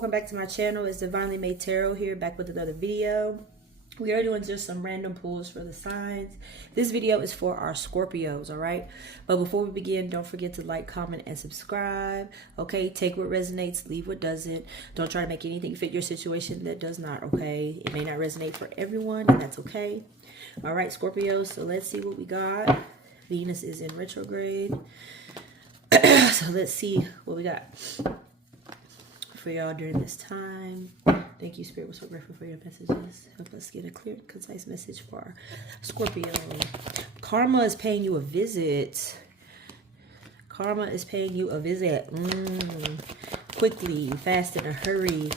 welcome back to my channel. It's Divinely Made Tarot here, back with another video. We are doing just some random pulls for the signs. This video is for our Scorpios, all right? But before we begin, don't forget to like, comment, and subscribe. Okay, take what resonates, leave what doesn't. Don't try to make anything fit your situation that does not, okay? It may not resonate for everyone, and that's okay. All right, Scorpios, so let's see what we got. Venus is in retrograde. So let's see what we got for y'all during this time. Thank you, Spirit. We're so grateful for your messages. Help us get a clear, concise message for our Scorpio. Karma is paying you a visit. Karma is paying you a visit. Quickly, fast, in a hurry.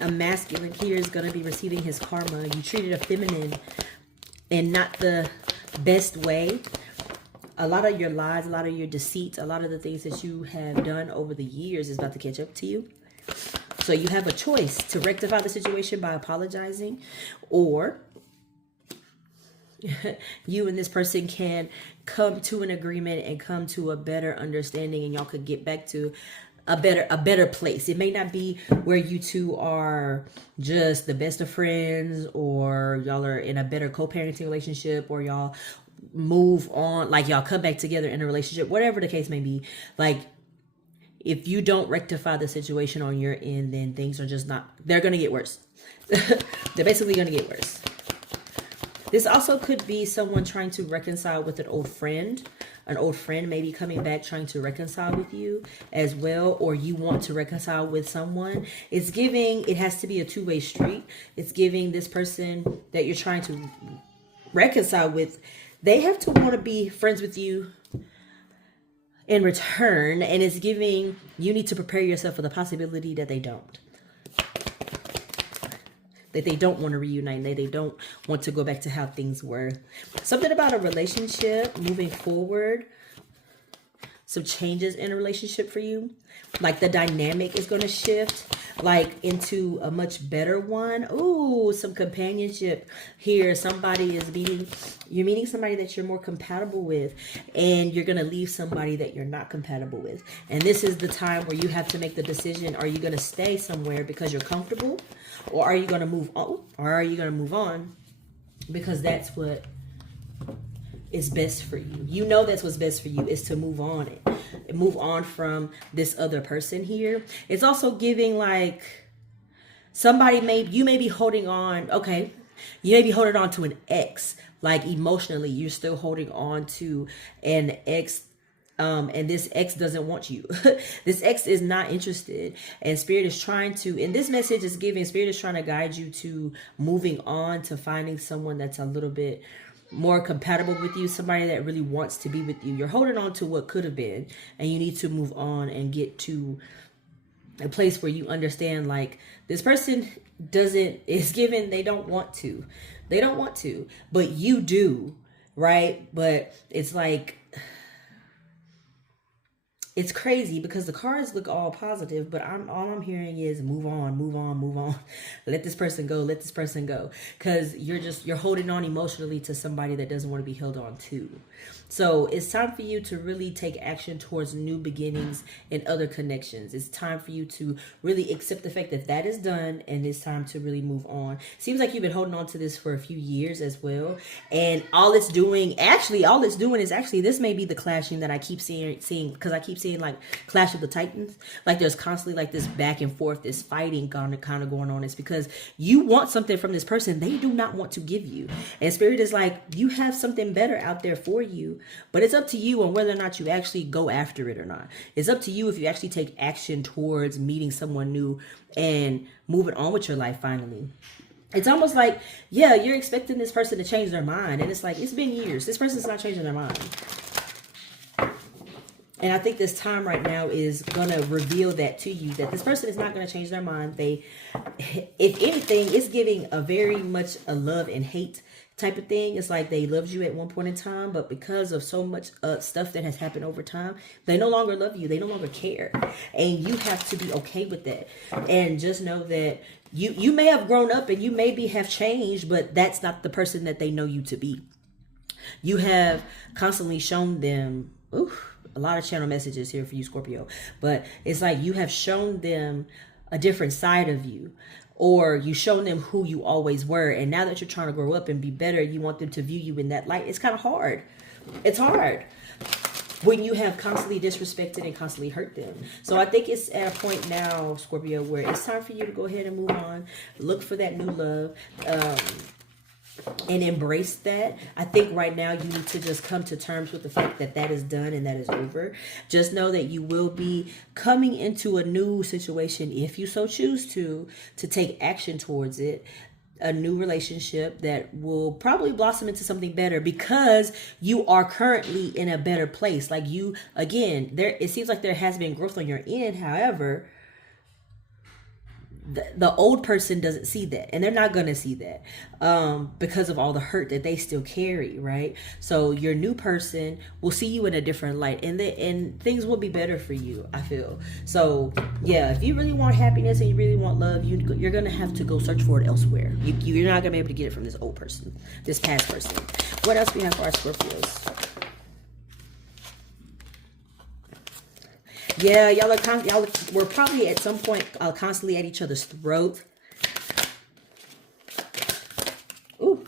A masculine here is going to be receiving his karma. You treated a feminine in not the best way. A lot of your lies, a lot of your deceits, a lot of the things that you have done over the years is about to catch up to you. So you have a choice to rectify the situation by apologizing, or you and this person can come to an agreement and come to a better understanding, and y'all could get back to a better place. It may not be where you two are just the best of friends, or y'all are in a better co-parenting relationship, or y'all move on, like y'all come back together in a relationship, whatever the case may be. Like, if you don't rectify the situation on your end, then things are just not, they're going to get worse. They're basically going to get worse. This also could be someone trying to reconcile with an old friend. An old friend may be coming back trying to reconcile with you as well, or you want to reconcile with someone. It's giving, it has to be a two-way street. It's giving this person that you're trying to reconcile with, they have to want to be friends with you in return, and it's giving you need to prepare yourself for the possibility that they don't. That they don't want to reunite, that they don't want to go back to how things were. Something about a relationship moving forward. Some changes in a relationship for you. Like the dynamic is going to shift, like into a much better one. Ooh, some companionship here. Somebody is you're meeting somebody that you're more compatible with, and you're going to leave somebody that you're not compatible with. And this is the time where you have to make the decision. Are you going to stay somewhere because you're comfortable, or are you going to move on? Or are you going to move on because that's what is best for you? You know that's what's best for you, is to move on and move on from this other person here. It's also giving like somebody you may be holding on. Okay, you may be holding on to an ex, like emotionally you're still holding on to an ex, and this ex doesn't want you. This ex is not interested, and Spirit is trying to, in this message is giving, Spirit is trying to guide you to moving on, to finding someone that's a little bit more compatible with you, somebody that really wants to be with you. You're holding on to what could have been, and you need to move on and get to a place where you understand, like, this person is given, they don't want to, but you do, right? But it's like, it's crazy because the cards look all positive, but all I'm hearing is move on, move on, move on. Let this person go, let this person go. Because you're holding on emotionally to somebody that doesn't want to be held on to. So it's time for you to really take action towards new beginnings and other connections. It's time for you to really accept the fact that that is done, and it's time to really move on. Seems like you've been holding on to this for a few years as well. And all it's doing is actually, this may be the clashing that I keep seeing, because I keep seeing like Clash of the Titans. Like there's constantly like this back and forth, this fighting kind of going on. It's because you want something from this person they do not want to give you. And Spirit is like, you have something better out there for you, but it's up to you on whether or not you actually go after it or not. It's up to you if you actually take action towards meeting someone new and moving on with your life finally. It's almost like, yeah, you're expecting this person to change their mind, and it's like, it's been years. This person's not changing their mind. And I think this time right now is going to reveal that to you, that this person is not going to change their mind. They, if anything, it's giving a very much a love and hate type of thing. It's like they loved you at one point in time, but because of so much stuff that has happened over time, they no longer love you. They no longer care. And you have to be okay with that. And just know that you may have grown up and you maybe have changed, but that's not the person that they know you to be. You have constantly shown them, a lot of channel messages here for you, Scorpio, but it's like you have shown them a different side of you, or you shown them who you always were, and now that you're trying to grow up and be better, you want them to view you in that light. It's kind of hard. It's hard when you have constantly disrespected and constantly hurt them. So I think it's at a point now, Scorpio, where it's time for you to go ahead and move on, look for that new love, and embrace that. I think right now you need to just come to terms with the fact that that is done and that is over. Just know that you will be coming into a new situation, if you so choose to take action towards it. A new relationship that will probably blossom into something better, because you are currently in a better place. Like you, again, it seems like there has been growth on your end. However, the old person doesn't see that, and they're not going to see that because of all the hurt that they still carry, right? So your new person will see you in a different light, and things will be better for you, I feel. So yeah, if you really want happiness and you really want love, you're going to have to go search for it elsewhere. You're not going to be able to get it from this old person, this past person. What else we have for our Scorpios? Yeah, y'all were probably at some point constantly at each other's throat. Ooh.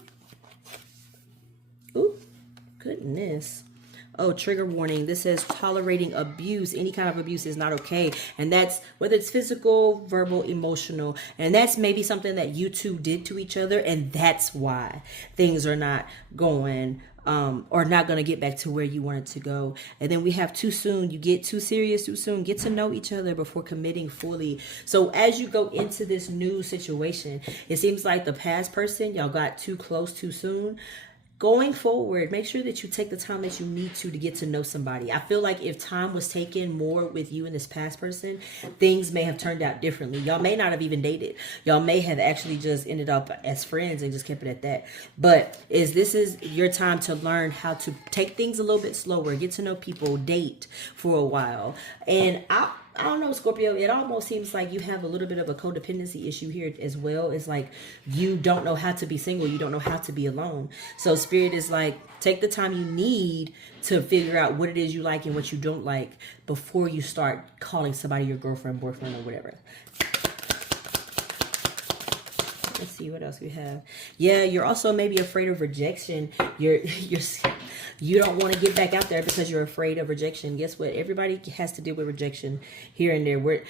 Ooh. Goodness. Oh, trigger warning. This says tolerating abuse. Any kind of abuse is not okay. And that's whether it's physical, verbal, emotional. And that's maybe something that you two did to each other. And that's why things are not going or not going to get back to where you wanted to go. And then we have too soon. You get too serious too soon. Get to know each other before committing fully. So as you go into this new situation, it seems like the past person, y'all got too close too soon. Going forward, make sure that you take the time that you need to get to know somebody. I feel like if time was taken more with you and this past person, things may have turned out differently. Y'all may not have even dated. Y'all may have actually just ended up as friends and just kept it at that. But this is your time to learn how to take things a little bit slower, get to know people, date for a while. And I don't know, Scorpio, it almost seems like you have a little bit of a codependency issue here as well. It's like you don't know how to be single. You don't know how to be alone. So Spirit is like, take the time you need to figure out what it is you like and what you don't like before you start calling somebody your girlfriend, boyfriend, or whatever. Let's see what else we have. Yeah, you're also maybe afraid of rejection. You don't want to get back out there because you're afraid of rejection. Guess what? Everybody has to deal with rejection here and there.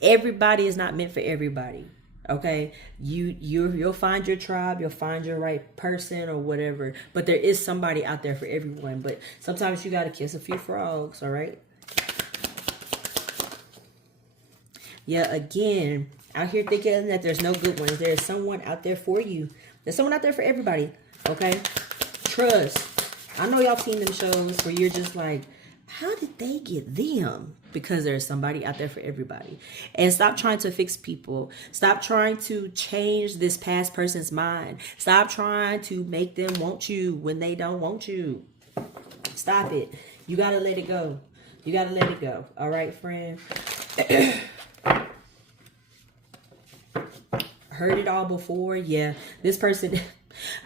Everybody is not meant for everybody. Okay, you'll find your tribe, you'll find your right person or whatever. But there is somebody out there for everyone. But sometimes you gotta kiss a few frogs. All right. Yeah, again, out here thinking that there's no good ones. There is someone out there for you. There's someone out there for everybody. Okay, trust. I know y'all seen them shows where you're just like, how did they get them? Because there's somebody out there for everybody. And stop trying to fix people. Stop trying to change this past person's mind. Stop trying to make them want you when they don't want you. Stop it. You got to let it go. You got to let it go. All right, friend? Heard it all before. Yeah, this person...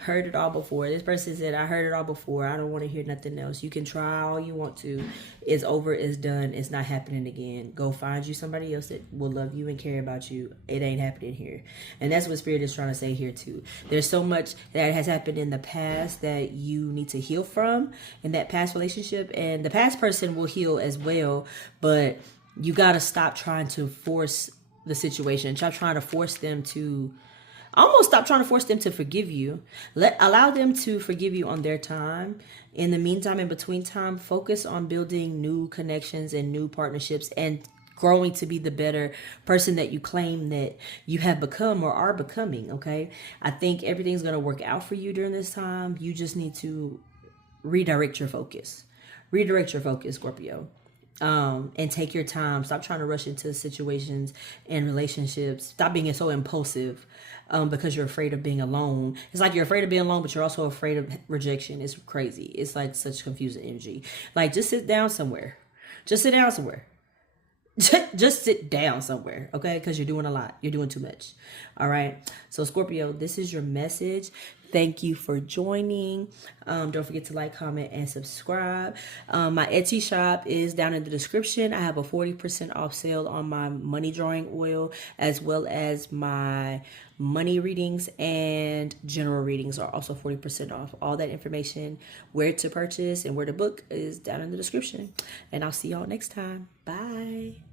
heard it all before. This person said, I heard it all before. I don't want to hear nothing else. You can try all you want to. It's over. It's done. It's not happening again. Go find you somebody else that will love you and care about you. It ain't happening here. And that's what Spirit is trying to say here too. There's so much that has happened in the past that you need to heal from in that past relationship. And the past person will heal as well. But you got to stop trying to force the situation. Stop trying to force them to... almost stop trying to force them to forgive you. Allow them to forgive you on their time. In the meantime, in between time, focus on building new connections and new partnerships and growing to be the better person that you claim that you have become or are becoming, okay? I think everything's going to work out for you during this time. You just need to redirect your focus. Redirect your focus, Scorpio. And take your time. Stop trying to rush into situations and relationships. Stop being so impulsive because you're afraid of being alone. It's like you're afraid of being alone, but you're also afraid of rejection. It's crazy. It's like such confusing energy. Like, just sit down somewhere. Just sit down somewhere. Just sit down somewhere, okay? Because you're doing a lot. You're doing too much. All right? So, Scorpio, this is your message. Thank you for joining. Don't forget to like, comment, and subscribe. My Etsy shop is down in the description. I have a 40% off sale on my money drawing oil, as well as my money readings and general readings are also 40% off. All that information, where to purchase and where to book, is down in the description. And I'll see y'all next time. Bye.